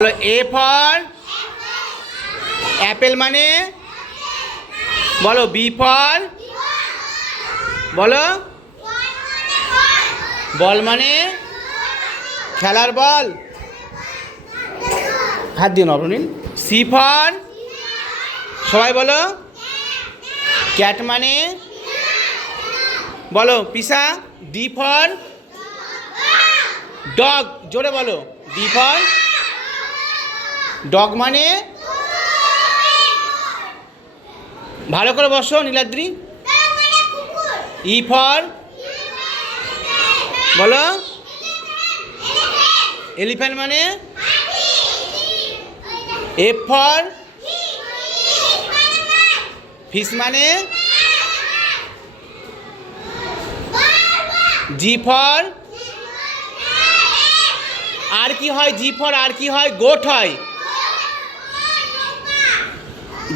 বলো A for Apple মানে বলো বি ফর বলো বল মানে খেলার বল হাত দিন অবনীল সি ফর সবাই বলো ক্যাট মানে বলো পিসা ডি ফর ডগ জোরে বলো ডি ফর ডগ মানে ভালো করে বসো নীলাদ্রি ই ফর বলো এলিফ্যান্ট মানে এফ ফর ফিশ মানে জি ফর আর কি হয় জি ফর আর কি হয় গোট হয়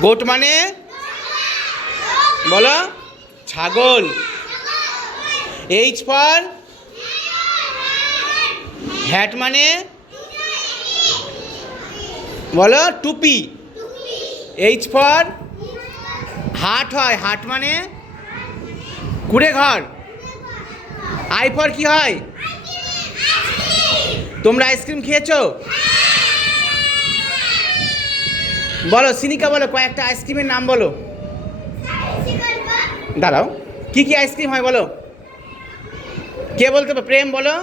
গোট মানে বলো ছাগল এইচ ফর হ্যাট মানে বলো টুপি এইচ ফর হাট হয় হাট মানে কুড়ে ঘর আই ফর কি হয় তোমরা আইসক্রিম খেয়েছো বলো সিনিকা বলো কয়েকটা আইসক্রিমের নাম বলো দাঁড়াও কি কি আইসক্রিম হয় বলো কে বলতে প্রেম বলো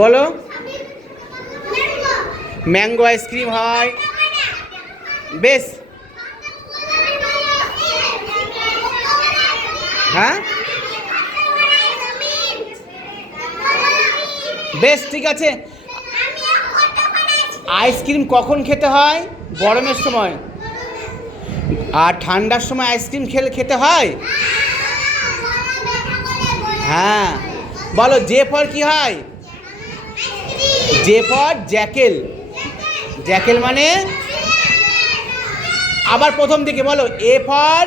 বলো ম্যাঙ্গো আইসক্রিম হয় বেশ হ্যাঁ বেশ ঠিক আছে আইসক্রিম কখন খেতে হয় গরমের সময় আর ঠান্ডার সময় আইসক্রিম খেতে হয় হ্যাঁ বলো জে ফর কি হয় জে ফর জ্যাকেল জ্যাকেল মানে আবার প্রথম দিকে বলো A for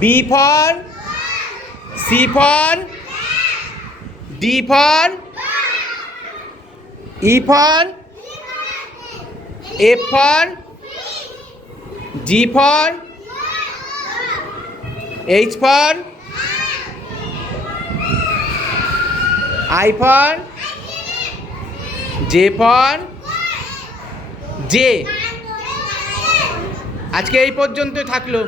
B for C for D for E for F for G for H for I for J for J আজকে এই পর্যন্ত থাকলো।